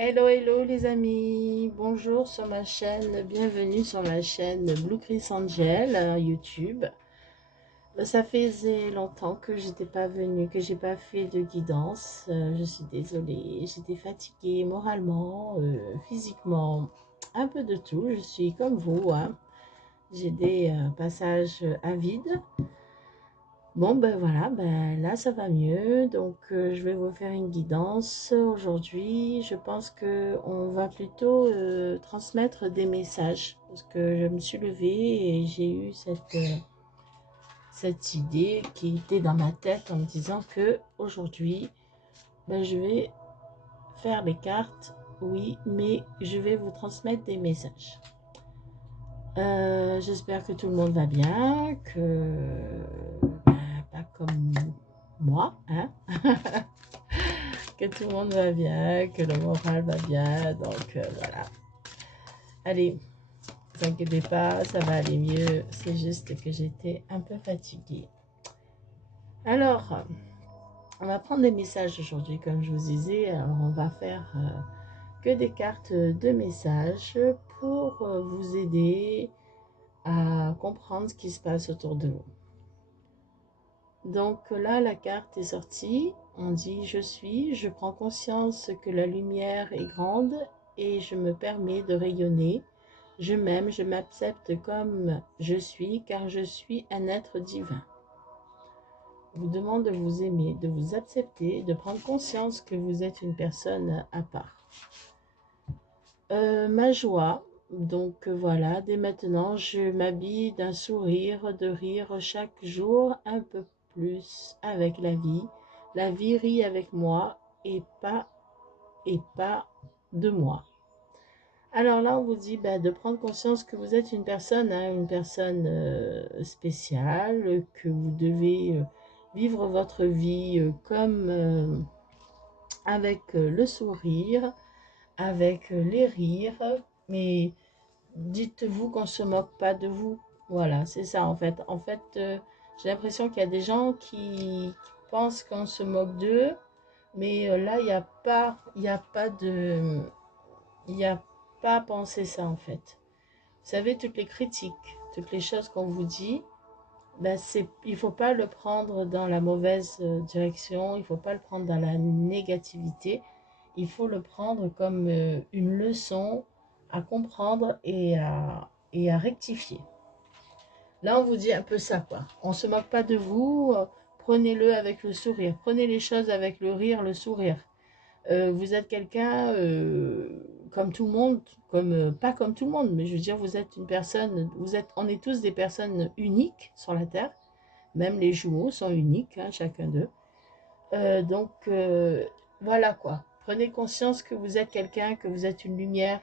Hello, hello les amis, bonjour sur ma chaîne, bienvenue sur ma chaîne Blue Chris Angel YouTube. Ça faisait longtemps que j'étais pas venue, que j'ai pas fait de guidance. Je suis désolée, j'étais fatiguée moralement, physiquement, un peu de tout. Je suis comme vous, hein. J'ai des passages à vide. Bon, ben voilà, ben là ça va mieux. Donc, je vais vous faire une guidance aujourd'hui. Je pense que on va plutôt transmettre des messages parce que je me suis levée et j'ai eu cette idée qui était dans ma tête en me disant que aujourd'hui, ben, je vais faire les cartes, oui, mais je vais vous transmettre des messages. J'espère que tout le monde va bien, que ben, pas comme moi, hein. Que tout le monde va bien, que le moral va bien. Donc voilà. Allez, ne vous inquiétez pas, ça va aller mieux. C'est juste que j'étais un peu fatiguée. Alors, on va prendre des messages aujourd'hui, comme je vous disais. Alors, on va faire que des cartes de messages pour vous aider à comprendre ce qui se passe autour de vous. Donc là, la carte est sortie. On dit je prends conscience que la lumière est grande et je me permets de rayonner. Je m'aime, je m'accepte comme je suis car je suis un être divin. Je vous demande de vous aimer, de vous accepter, de prendre conscience que vous êtes une personne à part. Ma joie, donc voilà, dès maintenant, je m'habille d'un sourire, de rire chaque jour un peu plus avec la vie. La vie rit avec moi et pas de moi. Alors là, on vous dit de prendre conscience que vous êtes une personne spéciale, que vous devez vivre votre vie comme avec le sourire, avec les rires, mais dites-vous qu'on ne se moque pas de vous. Voilà, c'est ça en fait. En fait, j'ai l'impression qu'il y a des gens qui pensent qu'on se moque d'eux, mais là, il n'y a pas à penser ça en fait. Vous savez, toutes les critiques, toutes les choses qu'on vous dit, il ne faut pas le prendre dans la mauvaise direction, il ne faut pas le prendre dans la négativité, il faut le prendre comme une leçon à comprendre et à rectifier. Là, on vous dit un peu ça, quoi. On ne se moque pas de vous, prenez-le avec le sourire, prenez les choses avec le rire, le sourire. Vous êtes quelqu'un comme tout le monde, comme pas comme tout le monde, mais je veux dire, vous êtes une personne, on est tous des personnes uniques sur la Terre. Même les jumeaux sont uniques, hein, chacun d'eux. Donc, voilà quoi. Prenez conscience que vous êtes quelqu'un, que vous êtes une lumière.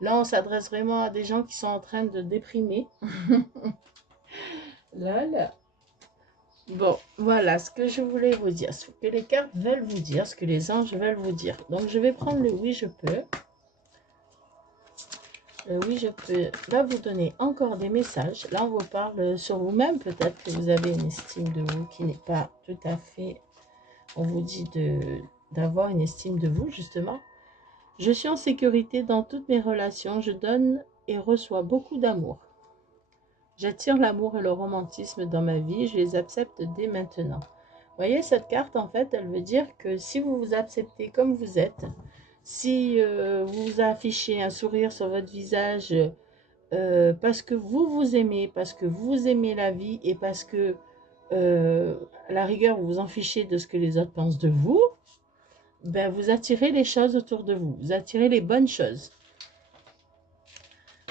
Là, on s'adresse vraiment à des gens qui sont en train de déprimer. Là, là. Bon, voilà ce que je voulais vous dire, ce que les cartes veulent vous dire, ce que les anges veulent vous dire. Donc, je vais prendre le oui, je peux. Oui, je peux. Là, vous donner encore des messages. Là, on vous parle sur vous-même. Peut-être que vous avez une estime de vous qui n'est pas tout à fait... On vous dit d'avoir une estime de vous, justement. Je suis en sécurité dans toutes mes relations. Je donne et reçois beaucoup d'amour. J'attire l'amour et le romantisme dans ma vie. Je les accepte dès maintenant. Vous voyez, cette carte, en fait, elle veut dire que si vous vous acceptez comme vous êtes, si vous affichez un sourire sur votre visage parce que vous vous aimez, parce que vous aimez la vie et parce que, à la rigueur, vous vous en fichez de ce que les autres pensent de vous, vous attirez les choses autour de vous. Vous attirez les bonnes choses.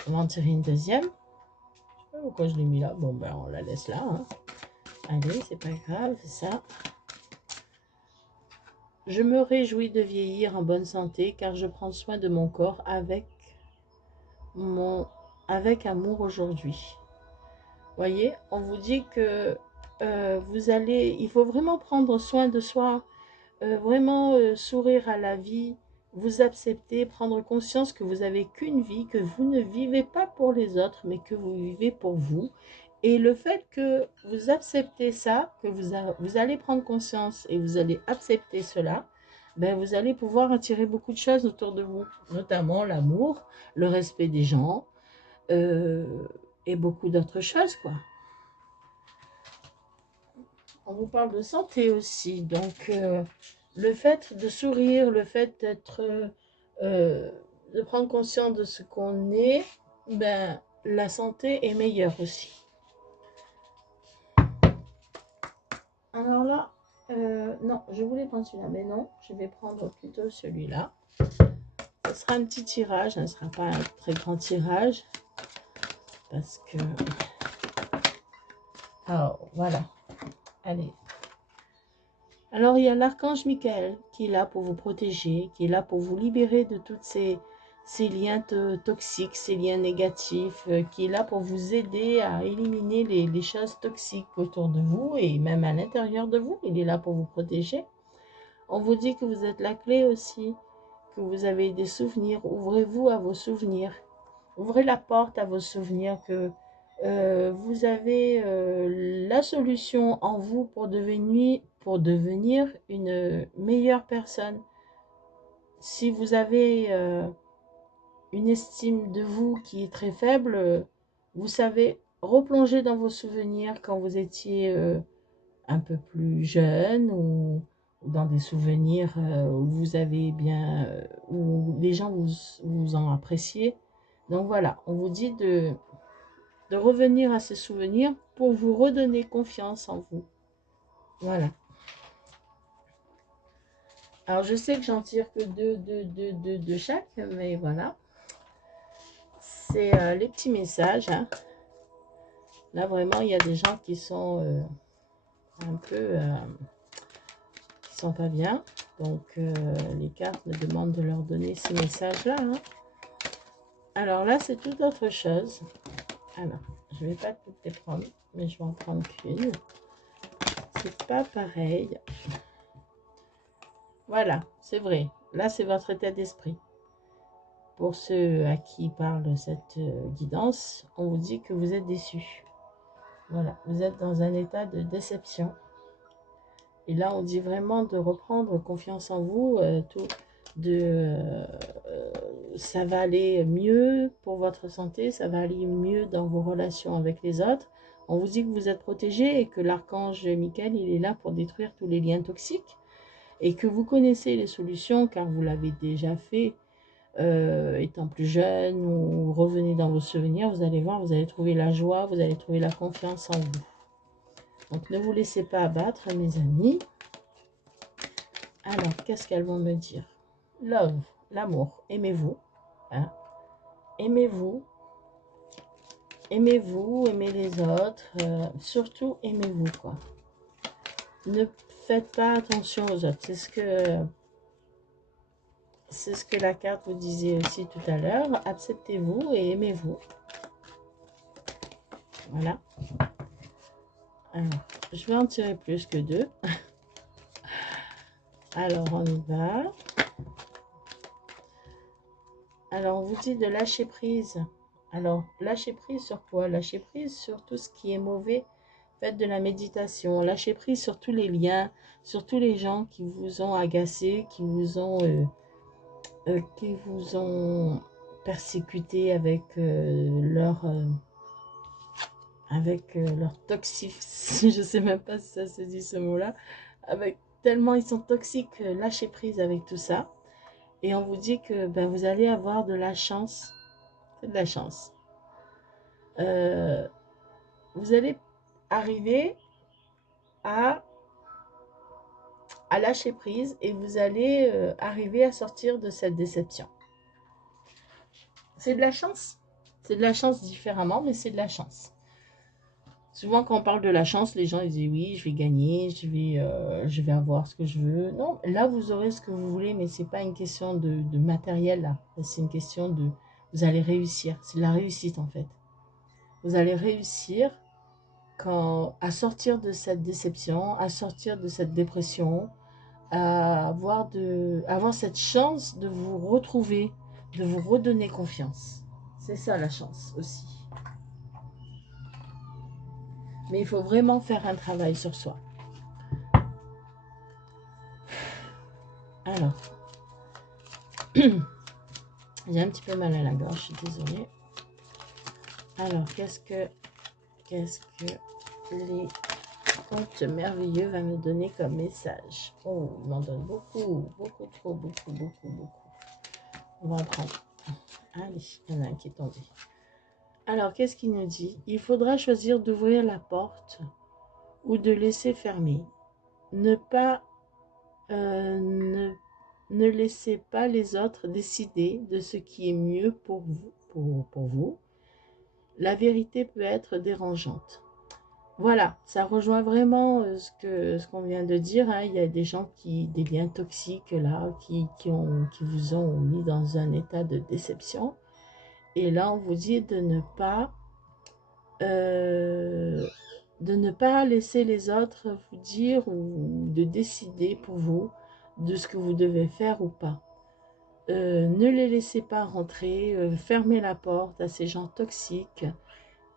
On va en tirer une deuxième. Je sais pas pourquoi je l'ai mis là. Bon, on la laisse là. Hein. Allez, c'est pas grave, c'est ça. Je me réjouis de vieillir en bonne santé car je prends soin de mon corps avec amour aujourd'hui. Voyez, on vous dit que il faut vraiment prendre soin de soi, vraiment sourire à la vie, vous accepter, prendre conscience que vous n'avez qu'une vie, que vous ne vivez pas pour les autres, mais que vous vivez pour vous. Et le fait que vous acceptez ça, que vous allez prendre conscience et vous allez accepter cela, ben, vous allez pouvoir attirer beaucoup de choses autour de vous, notamment l'amour, le respect des gens, euh, et beaucoup d'autres choses, quoi. On vous parle de santé aussi, donc le fait de sourire, le fait d'être, euh, de prendre conscience de ce qu'on est, ben, la santé est meilleure aussi. Alors là, non, je voulais prendre celui-là, mais non, je vais prendre plutôt celui-là. Ce sera un petit tirage, ce ne sera pas un très grand tirage, parce que... Alors, voilà, allez. Alors, il y a l'archange Michael qui est là pour vous protéger, qui est là pour vous libérer de tous ces liens toxiques, ces liens négatifs, qui est là pour vous aider à éliminer les choses toxiques autour de vous et même à l'intérieur de vous. Il est là pour vous protéger. On vous dit que vous êtes la clé aussi, que vous avez des souvenirs. Ouvrez-vous à vos souvenirs. Ouvrez la porte à vos souvenirs, que vous avez la solution en vous pour devenir une meilleure personne. Si vous avez une estime de vous qui est très faible, vous savez replonger dans vos souvenirs quand vous étiez un peu plus jeune, ou dans des souvenirs où vous avez bien, où les gens vous en appréciez. Donc voilà, on vous dit de revenir à ces souvenirs pour vous redonner confiance en vous. Voilà. Alors je sais que j'en tire que deux de chaque, mais voilà. C'est les petits messages, hein. Là vraiment, il y a des gens qui sont un peu... qui sont pas bien. Donc les cartes me demandent de leur donner ces messages-là, hein. Alors là, c'est tout autre chose. Alors, je vais pas toutes les prendre, mais je vais en prendre qu'une. C'est pas pareil. Voilà, c'est vrai. Là, c'est votre état d'esprit. Pour ceux à qui parle cette guidance, on vous dit que vous êtes déçus. Voilà, vous êtes dans un état de déception. Et là, on dit vraiment de reprendre confiance en vous, ça va aller mieux pour votre santé, ça va aller mieux dans vos relations avec les autres. On vous dit que vous êtes protégé et que l'archange Michael, il est là pour détruire tous les liens toxiques et que vous connaissez les solutions car vous l'avez déjà fait étant plus jeune, ou revenez dans vos souvenirs, vous allez voir, vous allez trouver la joie, vous allez trouver la confiance en vous. Donc ne vous laissez pas abattre, mes amis. Alors, qu'est-ce qu'elles vont me dire? Love, l'amour, aimez-vous, hein? Aimez-vous, aimez-vous, aimez les autres, surtout aimez-vous, quoi. Ne faites pas attention aux autres, c'est ce que la carte vous disait aussi tout à l'heure. Acceptez-vous et aimez-vous. Voilà. Alors, je vais en tirer plus que deux. Alors, on y va. Alors, on vous dit de lâcher prise. Alors, lâcher prise sur quoi? Lâcher prise sur tout ce qui est mauvais. Faites de la méditation. Lâchez prise sur tous les liens, sur tous les gens qui vous ont agacé, qui vous ont persécuté avec leur toxique. Je sais même pas si ça se dit ce mot-là. Avec tellement ils sont toxiques, lâchez prise avec tout ça. Et on vous dit que ben, vous allez avoir de la chance. C'est de la chance. Vous allez arriver à lâcher prise et vous allez arriver à sortir de cette déception. C'est de la chance. C'est de la chance différemment, mais c'est de la chance. Souvent, quand on parle de la chance, les gens ils disent oui, je vais gagner, je vais avoir ce que je veux. Non, là, vous aurez ce que vous voulez, mais c'est pas une question de matériel, là. C'est une question de... Vous allez réussir. C'est la réussite, en fait. Vous allez réussir à sortir de cette déception, à sortir de cette dépression, à avoir cette chance de vous retrouver, de vous redonner confiance. C'est ça la chance aussi. Mais il faut vraiment faire un travail sur soi. Alors, j'ai un petit peu mal à la gorge, je suis désolée. Alors, qu'est-ce que les contes merveilleux va me donner comme message? Oh, il m'en donne beaucoup, beaucoup trop, beaucoup. On va prendre. Allez, il y en a un qui est tombé. Alors, qu'est-ce qu'il nous dit? Il faudra choisir d'ouvrir la porte ou de laisser fermer. Ne pas, ne laissez pas les autres décider de ce qui est mieux pour vous. Pour vous. La vérité peut être dérangeante. Voilà, ça rejoint vraiment ce qu'on vient de dire, hein. Il y a des gens des liens toxiques là, qui vous ont mis dans un état de déception. Et là, on vous dit euh, de ne pas laisser les autres vous dire ou de décider pour vous de ce que vous devez faire ou pas. Ne les laissez pas rentrer, fermez la porte à ces gens toxiques.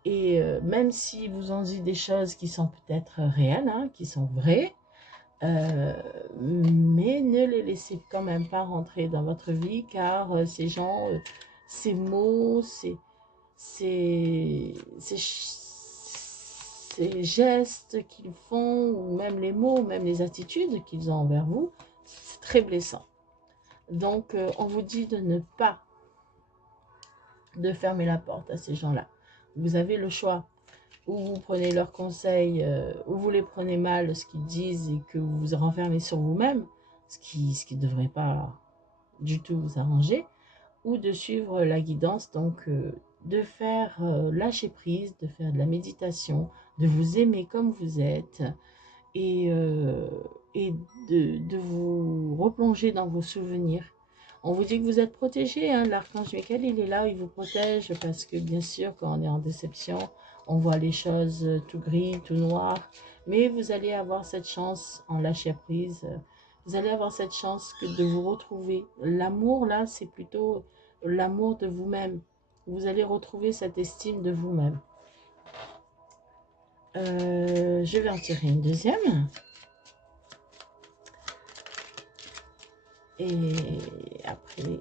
Et même si vous en dites des choses qui sont peut-être réelles, hein, qui sont vraies, mais ne les laissez quand même pas rentrer dans votre vie, car ces gens, ces mots, ces gestes qu'ils font, ou même les mots, même les attitudes qu'ils ont envers vous, c'est très blessant. Donc, on vous dit de ne pas de fermer la porte à ces gens-là. Vous avez le choix. Ou vous prenez leurs conseils, ou vous les prenez mal, ce qu'ils disent, et que vous vous renfermez sur vous-même, ce qui ne devrait pas du tout vous arranger, ou de suivre la guidance, donc de faire lâcher prise, de faire de la méditation, de vous aimer comme vous êtes, et, euh, et de vous replonger dans vos souvenirs. On vous dit que vous êtes protégé, hein, l'archange Michael, il est là, il vous protège, parce que bien sûr, quand on est en déception, on voit les choses tout gris, tout noir, mais vous allez avoir cette chance en lâcher prise, vous allez avoir cette chance de vous retrouver. L'amour, là, c'est plutôt l'amour de vous-même. Vous allez retrouver cette estime de vous-même. Je vais en tirer une deuxième. Et après,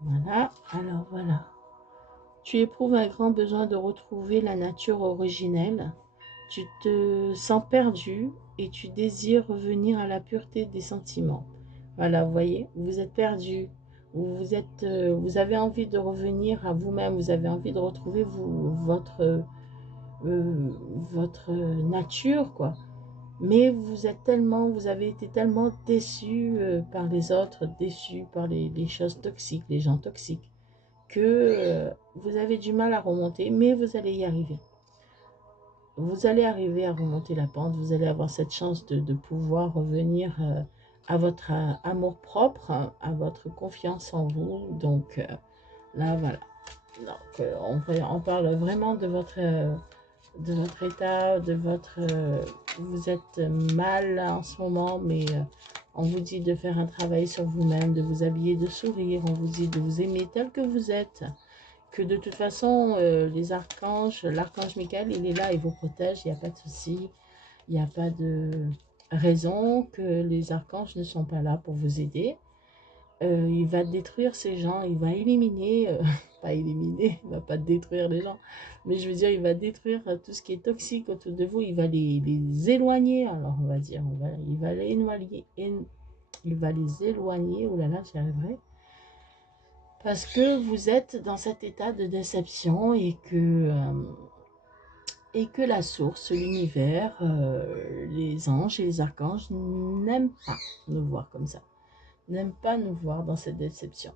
voilà, alors voilà. Tu éprouves un grand besoin de retrouver la nature originelle. Tu te sens perdu et tu désires revenir à la pureté des sentiments. Voilà, vous voyez, vous êtes perdu. Vous avez envie de revenir à vous-même. Vous avez envie de retrouver votre nature, quoi. Mais vous avez été tellement déçu par les autres, déçu par les choses toxiques, les gens toxiques, que vous avez du mal à remonter, mais vous allez y arriver. Vous allez arriver à remonter la pente, vous allez avoir cette chance de pouvoir revenir à votre amour propre, hein, à votre confiance en vous. Donc là, voilà. Donc on parle vraiment de votre état, vous êtes mal en ce moment, mais on vous dit de faire un travail sur vous-même, de vous habiller de sourire, on vous dit de vous aimer tel que vous êtes, que de toute façon, les archanges, l'archange Michael, il est là, il vous protège, il n'y a pas de souci, il n'y a pas de raison que les archanges ne sont pas là pour vous aider. Il va détruire ces gens, il va éliminer, pas éliminer, il va pas détruire les gens, mais je veux dire, il va détruire tout ce qui est toxique autour de vous, il va les éloigner, alors on va dire, il va les éloigner, il va les éloigner, oh là là, j'y arriverai, parce que vous êtes dans cet état de déception et que la source, l'univers, les anges et les archanges n'aiment pas nous voir comme ça, n'aiment pas nous voir dans cette déception.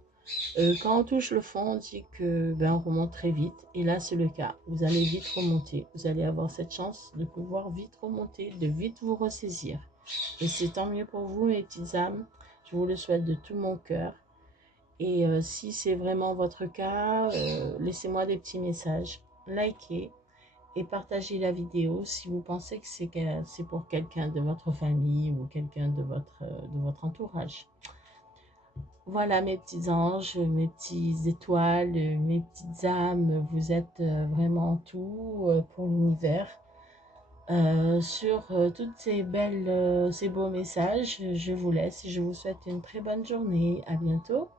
Quand on touche le fond, on dit que on remonte très vite. Et là, c'est le cas. Vous allez vite remonter. Vous allez avoir cette chance de pouvoir vite remonter, de vite vous ressaisir. Et c'est tant mieux pour vous, mes petites âmes. Je vous le souhaite de tout mon cœur. Et si c'est vraiment votre cas, laissez-moi des petits messages. Likez et partagez la vidéo si vous pensez que c'est pour quelqu'un de votre famille ou quelqu'un de votre entourage. Voilà mes petits anges, mes petites étoiles, mes petites âmes, vous êtes vraiment tout pour l'univers. Sur toutes ces beaux messages. Je vous laisse et je vous souhaite une très bonne journée. À bientôt.